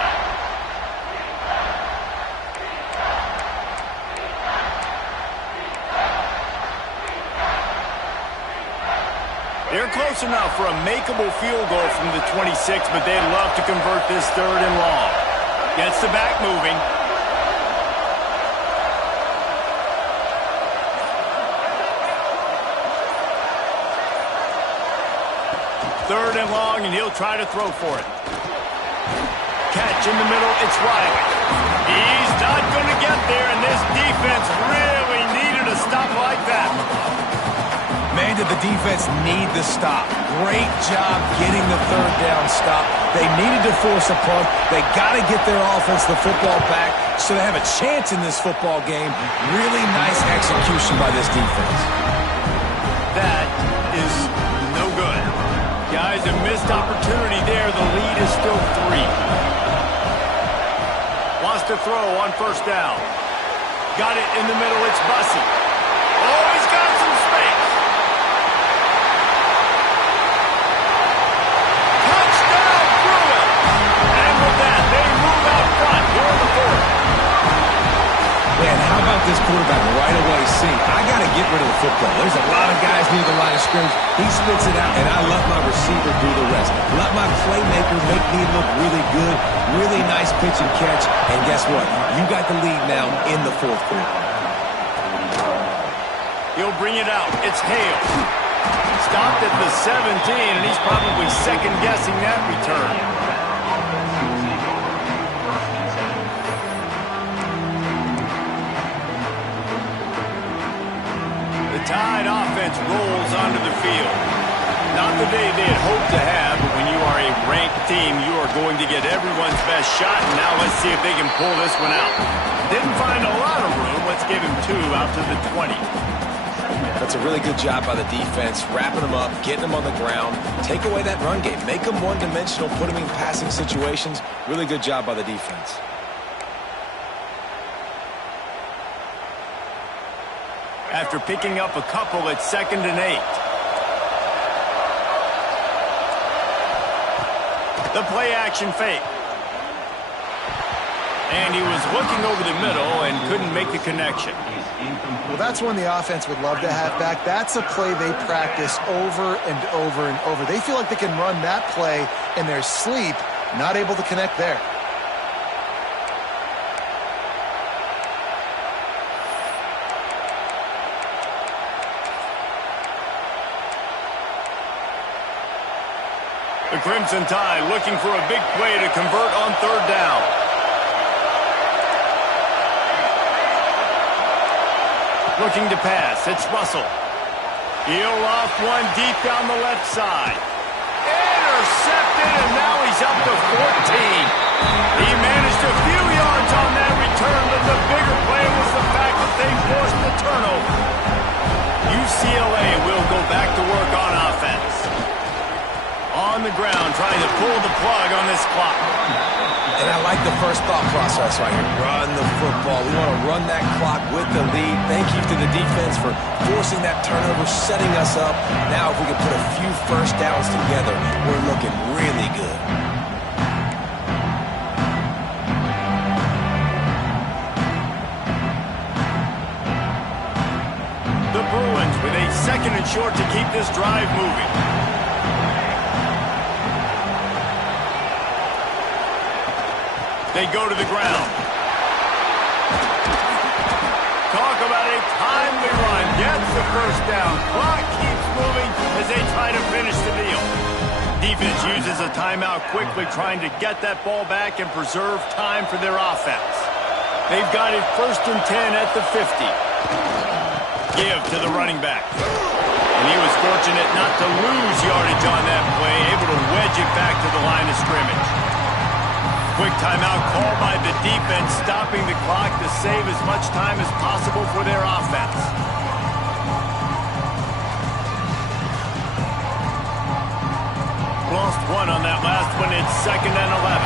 They're close enough for a makeable field goal from the 26, but they'd love to convert this 3rd and long. Gets the back moving. Third and long, and he'll try to throw for it. Catch in the middle, it's Riley. He's not going to get there, and this defense really needed a stop like that. Man, did the defense need the stop. Great job getting the 3rd down stop. They needed to force a punt. They got to get their offense the football back so they have a chance in this football game. Really nice execution by this defense. That is no good. Guys, a missed opportunity there. The lead is still 3. Wants to throw on 1st down. Got it in the middle. It's Bussey. Oh, he's got some space. Touchdown, Bruin. And with that, they move out front here in the 4th. Man, how about this quarterback right away? See, I got to get rid of the football. There's a lot of guys near the line of scrimmage. He spits it out, and I let my receiver do the rest. Let my playmaker make me look really good. Really nice pitch and catch. And guess what? You got the lead now in the fourth quarter. He'll bring it out. It's Hale. Stopped at the 17, and he's probably second-guessing that return. The Tide offense rolls onto the field. Not the day they had hoped to have, but when you are a ranked team, you are going to get everyone's best shot, and now let's see if they can pull this one out. Didn't find a lot of room. Let's give him 2 out to the 20. That's a really good job by the defense, wrapping them up, getting them on the ground, take away that run game, make them one-dimensional, put them in passing situations. Really good job by the defense. After picking up a couple at 2nd and 8. The play-action fake. And he was looking over the middle and couldn't make the connection. Well, that's one the offense would love to have back. That's a play they practice over and over and over. They feel like they can run that play in their sleep, not able to connect there. The Crimson Tide looking for a big play to convert on 3rd down. Looking to pass. It's Russell. He'll off one deep down the left side. Intercepted, and now he's up to 14. He managed a few yards on that return, but the bigger play was the fact that they forced the turnover. UCLA will go back to work on offense. On the ground, trying to pull the plug on this clock. And I like the first thought process right here. Run the football. We want to run that clock with the lead. Thank you to the defense for forcing that turnover, setting us up. Now if we can put a few first downs together, we're looking really good. The Bruins with a 2nd and short to keep this drive moving. They go to the ground. Talk about a timely run. Gets the first down. Clock keeps moving as they try to finish the deal. Defense uses a timeout quickly, trying to get that ball back and preserve time for their offense. They've got it 1st and 10 at the 50. Give to the running back. And he was fortunate not to lose yardage on that play, able to wedge it back to the line of scrimmage. Quick timeout called by the defense, stopping the clock to save as much time as possible for their offense. Lost one on that last one. It's 2nd and 11.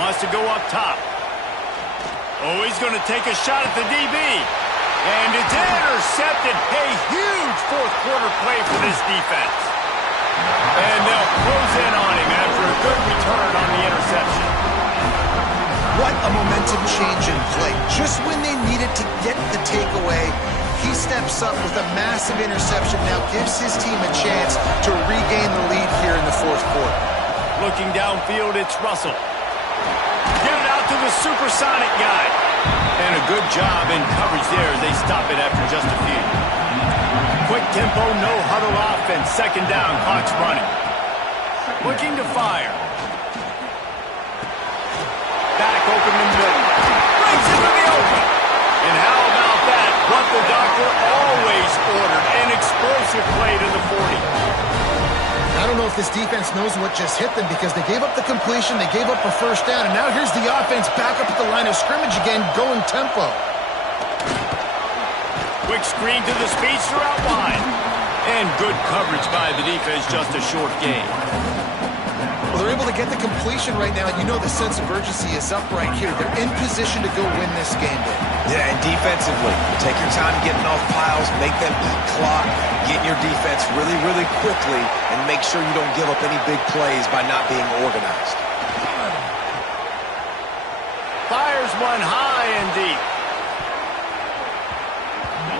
Wants to go up top. Oh, he's going to take a shot at the DB. And it's intercepted. A huge fourth-quarter play for this defense. And they'll close in on him after a good return on the interception. What a momentum change in play. Just when they needed to get the takeaway, he steps up with a massive interception, now gives his team a chance to regain the lead here in the 4th quarter. Looking downfield, it's Russell. Get it out to the supersonic guy. And a good job in coverage there as they stop it after just a few. Quick tempo, no huddle offense. 2nd down, clock's running. Looking to fire. Back open in the middle. Brings it to the open. And how about that? What the doctor always ordered. An explosive play to the 40. I don't know if this defense knows what just hit them because they gave up the completion, they gave up a first down, and now here's the offense back up at the line of scrimmage again, going tempo. Quick screen to the speedster out wide. And good coverage by the defense, just a short gain. Well, they're able to get the completion right now, and you know the sense of urgency is up right here. They're in position to go win this game, Dave. Yeah, and defensively, take your time getting off piles, make them eat clock, get your defense really, really quickly, and make sure you don't give up any big plays by not being organized. fires one high and deep.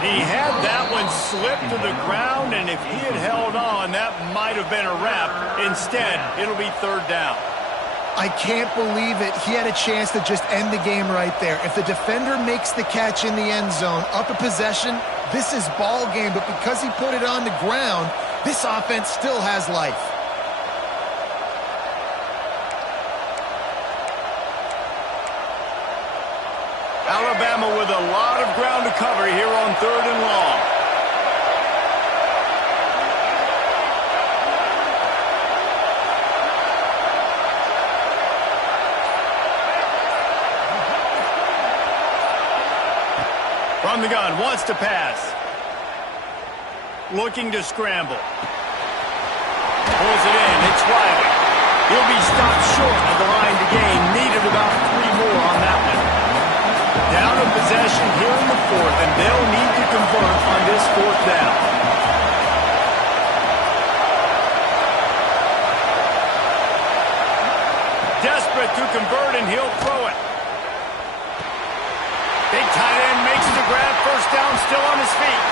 He had that one slip to the ground, and if he had held on, that might have been a wrap. Instead, it'll be third down. I can't believe it. He had a chance to just end the game right there. If the defender makes the catch in the end zone, up a possession, this is ball game. But because he put it on the ground, this offense still has life. Alabama with a lot of ground to cover here on third and long. From the gun, wants to pass. Looking to scramble. Pulls it in, it's Wiley. He'll be stopped short of the line to gain. Needed about 3 more on that one. Down in possession here in the fourth, and they'll need to convert on this fourth down. Desperate to convert, and he'll throw it. Big tight end makes the grab, first down, still on his feet.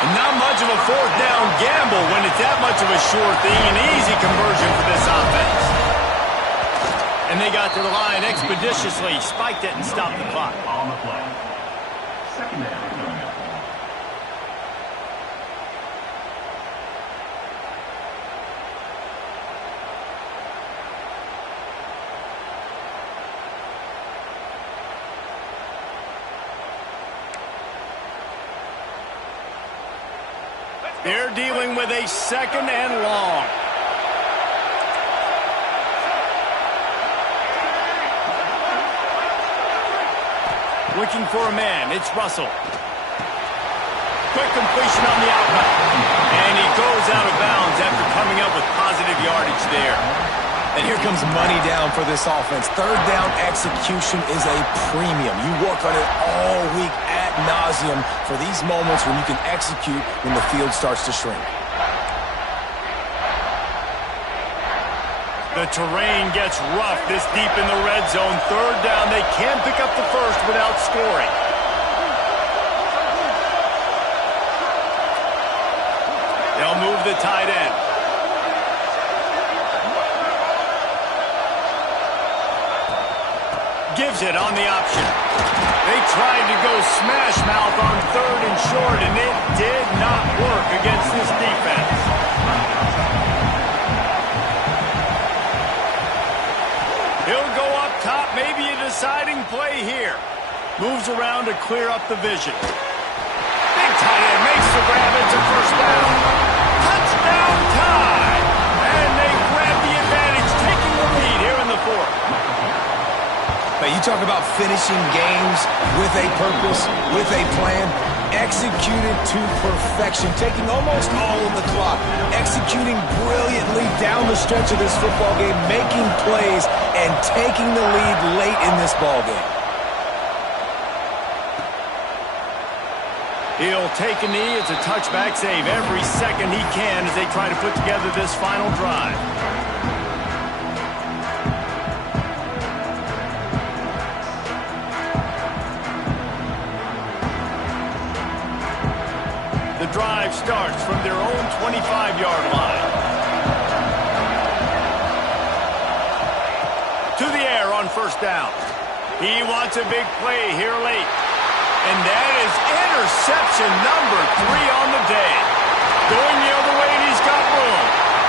And not much of a fourth down gamble when it's that much of a sure thing. An easy conversion for this offense. And they got to the line expeditiously, spiked it and stopped the clock. On the play. Second down coming up. They're dealing with a second and long. Looking for a man. It's Russell. Quick completion on the outlet. And he goes out of bounds after coming up with positive yardage there. And here comes money down for this offense. Third down execution is a premium. You work on it all week ad nauseum for these moments when you can execute when the field starts to shrink. The terrain gets rough this deep in the red zone. Third down, they can't pick up the first without scoring. They'll move the tight end. Gives it on the option. They tried to go smash mouth on third and short, and it did not work against this defense. He'll go up top, maybe a deciding play here. Moves around to clear up the vision. Big tight end makes the grab. It's a first down. Touchdown tie! And they grab the advantage, taking the lead here in the fourth. Now, you talk about finishing games with a purpose, with a plan, executed to perfection, taking almost all of the clock, executing brilliantly down the stretch of this football game, making plays, and taking the lead late in this ball game. He'll take a knee. It's a touchback save every second he can as they try to put together this final drive. The drive starts from their own 25-yard line. To the air on first down. He wants a big play here late. And that is interception number 3